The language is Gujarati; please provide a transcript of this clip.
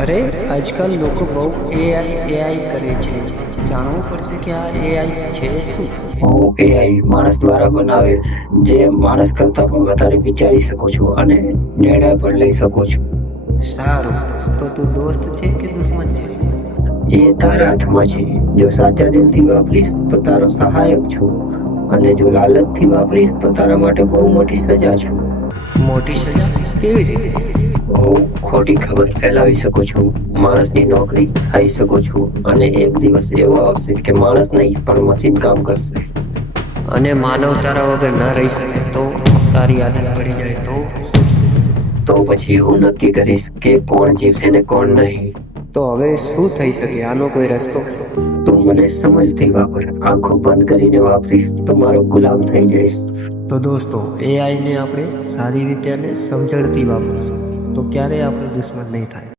અરે આજકાલ લોકો બહુ એઆઈ કરે છે. જાણવું પડશે કે આ એઆઈ છે શું. એઆઈ માણસ દ્વારા બનાવેલ, જે માણસ કરતા પણ વધારે વિચારી શકો છો અને નિર્ણય પણ લઈ શકો છો. સારું, તો તું દોસ્ત છે કે દુશ્મન છે? એ તારા હાથમાં છે. જો સાચા દિલથી વાપરીશ તો તારો સહાયક છું, અને જો લાલચથી વાપરીશ તો તારા માટે બહુ મોટી સજા છું. મોટી સજા કેવી રીતે? હું ખોટી ખબર ફેલાવી શકું છું, માણસની નોકરી ખાઈ શકું છું, અને એક દિવસ એવો આવશે કે માણસ નહીં પણ મશીન કામ કરશે. અને માનવ તારા વગર ના રહી શકે તો? તારી આદત પડી જાય તો? તો પછી હું નક્કી કરીશ કે કોણ જીવશે ને કોણ નહીં. તો હવે શું થઈ શકે? આનો કોઈ રસ્તો? તું મને સમજથી વાપર. આંખો બંધ કરીને વાપરીશ તો મારો ગુલામ થઈ જઈશ. તો દોસ્તો, એઆઈને આપણે સારી રીતે અને સમજણથી વાપરશું તો ક્યારેય આપણે દુશ્મન નહીં થાય.